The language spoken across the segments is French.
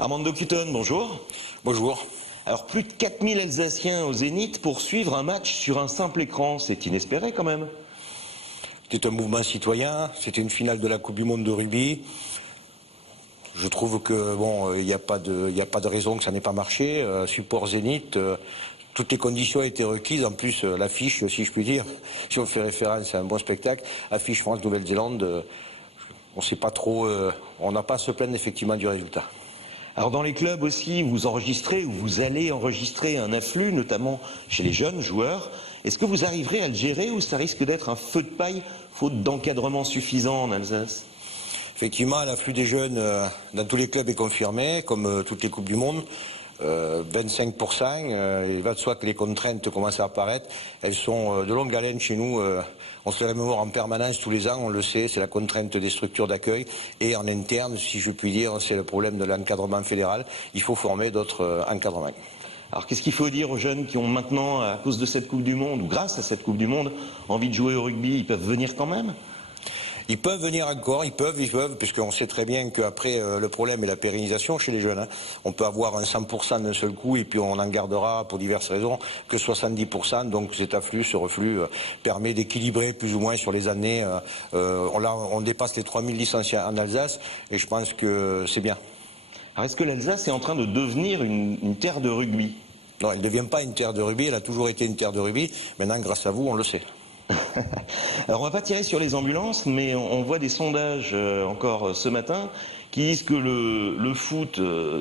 Armando Cutton, bonjour. Bonjour. Alors plus de 4000 Alsaciens au Zénith pour suivre un match sur un simple écran, c'est inespéré quand même. C'était un mouvement citoyen, c'était une finale de la Coupe du Monde de rugby. Je trouve que bon, il n'y a pas de raison que ça n'ait pas marché. Support Zénith, toutes les conditions étaient requises. En plus, l'affiche, si je puis dire, si on fait référence à un bon spectacle, affiche France-Nouvelle-Zélande, on sait pas trop, on n'a pas à se plaindre effectivement du résultat. Alors dans les clubs aussi, vous enregistrez ou vous allez enregistrer un afflux, notamment chez les jeunes joueurs. Est-ce que vous arriverez à le gérer ou ça risque d'être un feu de paille, faute d'encadrement suffisant en Alsace? Effectivement, l'afflux des jeunes dans tous les clubs est confirmé, comme toutes les Coupes du Monde. 25%, il va de soi que les contraintes commencent à apparaître. Elles sont de longue haleine chez nous. On se les remémore en permanence tous les ans, on le sait, c'est la contrainte des structures d'accueil. Et en interne, si je puis dire, c'est le problème de l'encadrement fédéral. Il faut former d'autres encadrements. Alors qu'est-ce qu'il faut dire aux jeunes qui ont maintenant, à cause de cette Coupe du Monde, ou grâce à cette Coupe du Monde, envie de jouer au rugby? Ils peuvent venir quand même? Ils peuvent venir encore, ils peuvent, puisqu'on sait très bien qu'après, le problème est la pérennisation chez les jeunes. On peut avoir un 100% d'un seul coup et puis on en gardera, pour diverses raisons, que 70%. Donc cet afflux, ce reflux, permet d'équilibrer plus ou moins sur les années. On dépasse les 3000 licenciés en Alsace et je pense que c'est bien. Alors est-ce que l'Alsace est en train de devenir une terre de rugby? Non, elle ne devient pas une terre de rugby, elle a toujours été une terre de rugby. Maintenant, grâce à vous, on le sait. Alors on va pas tirer sur les ambulances, mais on voit des sondages encore ce matin qui disent que le foot,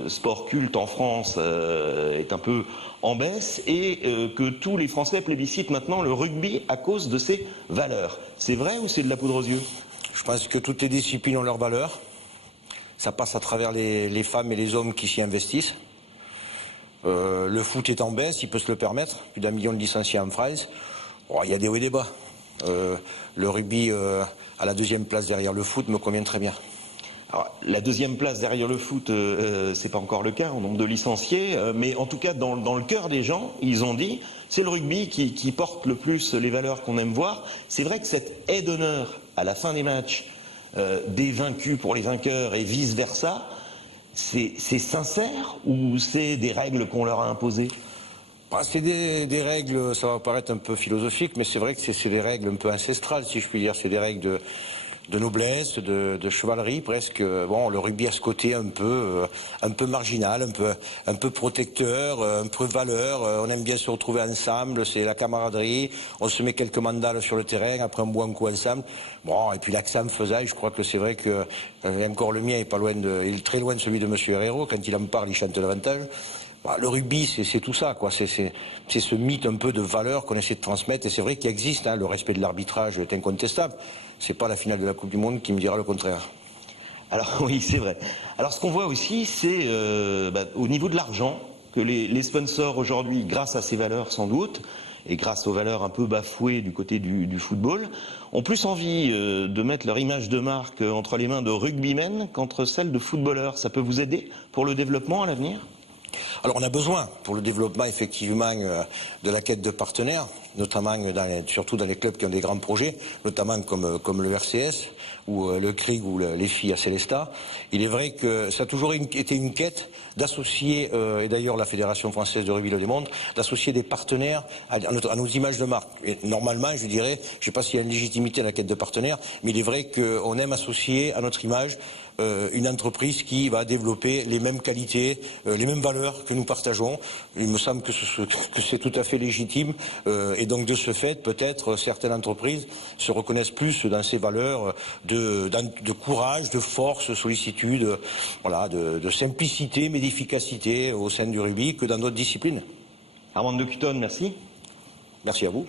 sport culte en France, est un peu en baisse et que tous les Français plébiscitent maintenant le rugby à cause de ses valeurs. C'est vrai ou c'est de la poudre aux yeux? Je pense que toutes les disciplines ont leurs valeurs. Ça passe à travers les femmes et les hommes qui s'y investissent. Le foot est en baisse, il peut se le permettre. Plus d'1 million de licenciés en France. Oh, il y a des hauts et des bas. Le rugby à la deuxième place derrière le foot me convient très bien. Alors, la deuxième place derrière le foot, c'est pas encore le cas en nombre de licenciés, mais en tout cas dans le cœur des gens, ils ont dit c'est le rugby qui porte le plus les valeurs qu'on aime voir. C'est vrai que cette aide d'honneur à la fin des matchs, des vaincus pour les vainqueurs et vice versa, c'est sincère ou c'est des règles qu'on leur a imposées? C'est des règles, ça va paraître un peu philosophique, mais c'est vrai que c'est des règles un peu ancestrales, si je puis dire. C'est des règles de noblesse, de chevalerie presque. Bon, le rugby a ce côté un peu marginal, un peu protecteur, un peu valeur. On aime bien se retrouver ensemble, c'est la camaraderie. On se met quelques mandales sur le terrain, après on boit un coup ensemble. Bon, et puis l'accent faisaille, je crois que c'est vrai que encore le mien est pas loin il est très loin de celui de Monsieur Herrero. Quand il en parle, il chante davantage. Le rugby, c'est tout ça, quoi. C'est ce mythe un peu de valeur qu'on essaie de transmettre. Et c'est vrai qu'il existe, le respect de l'arbitrage est incontestable. C'est pas la finale de la Coupe du Monde qui me dira le contraire. Alors oui, c'est vrai. Alors ce qu'on voit aussi, c'est au niveau de l'argent, que les sponsors aujourd'hui, grâce à ces valeurs sans doute, et grâce aux valeurs un peu bafouées du côté du football, ont plus envie de mettre leur image de marque entre les mains de rugbymen qu'entre celles de footballeurs. Ça peut vous aider pour le développement à l'avenir ? Alors on a besoin pour le développement effectivement de la quête de partenaires, notamment surtout dans les clubs qui ont des grands projets, notamment comme le RCS ou le CRIG ou les filles à Célestat. Il est vrai que ça a toujours été une quête d'associer, et d'ailleurs la Fédération française de rugby le démontre, d'associer des partenaires à nos images de marque. Et normalement, je dirais, je ne sais pas s'il y a une légitimité à la quête de partenaires, mais il est vrai qu'on aime associer à notre image une entreprise qui va développer les mêmes qualités, les mêmes valeurs que nous partageons. Il me semble que c'est tout à fait légitime et donc de ce fait, peut-être certaines entreprises se reconnaissent plus dans ces valeurs de courage, de force, de sollicitude, voilà, de simplicité, mais d'efficacité au sein du rugby que dans d'autres disciplines. Armando Cutton, merci. Merci à vous.